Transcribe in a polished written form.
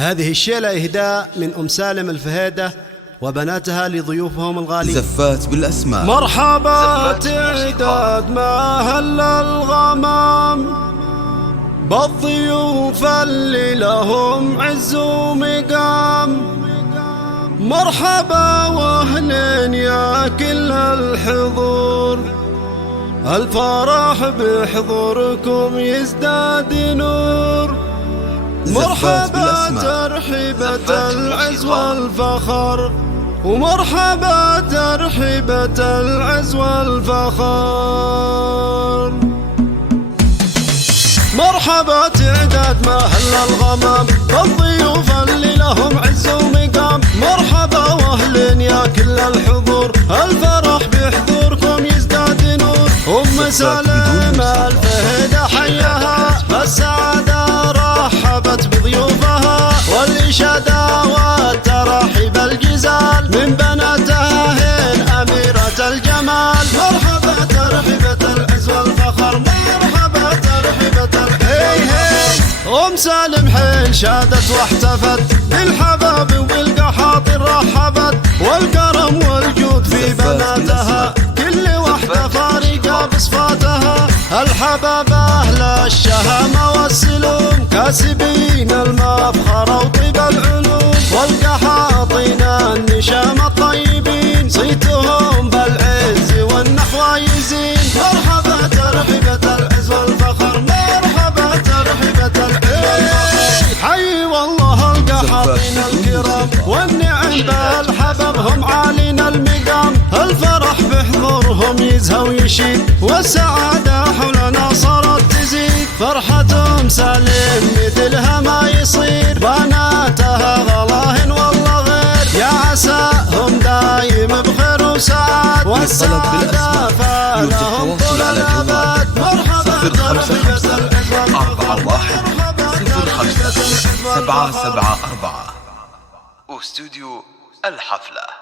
هذه الشيلة إهداء من أم سالم الفهيدة وبناتها لضيوفهم الغاليين. زفات بالأسماء. مرحبا تعداد ما هل الغمام بالضيوف اللي لهم عز ومقام. مرحبا واهلين يا كل الحضور، الفرح بحضوركم يزداد نور. مرحبا ترحيبة العز والفخر، ومرحبا ترحيبة العز والفخر. مرحبا تعداد ما هل الغمام بالضيوف اللي لهم عز ومقام. مرحبا واهلين يا كل الحضور، الفرح بحضوركم يزداد نور. أم سالم الفهيدة حياها بالسعادة رحبت بضيوفها، والإشادة والترحيب الجزال من بناتها هين أميرة الجمال. مرحبا ترحيبة العز والفخر، مرحبا ترحيبة أم سالم حين شادت واحتفت بالحباب وبالقحاطر رحبت، والكرم والجود في بناتها كل وحدة فارقة بصفاتها. الحباب أهل الشهامة والسلوم كاسبين المفخر وطيب العلوم، والقحاطين النشام الطيبين صيتهم بالعز والنحو يزين. مرحبا ترحيبة العز والفخر، مرحبا ترحيبة العز. حي والله القحاطين الكرام والنعم بالحباب هم عالين المقام. الفرح بحضورهم يزهى ويشيد، والسعادة حولنا صارت تزيد. فرحتهم سالم مثلها ما يصير، بناتها غلاهن والله غير. يا عساهم دايم بخير وسعاد، والسعادة فالهم طول الأبد. مرحبا ترحيبة العز والفخر، 41 05 774 واستوديو الحفلة.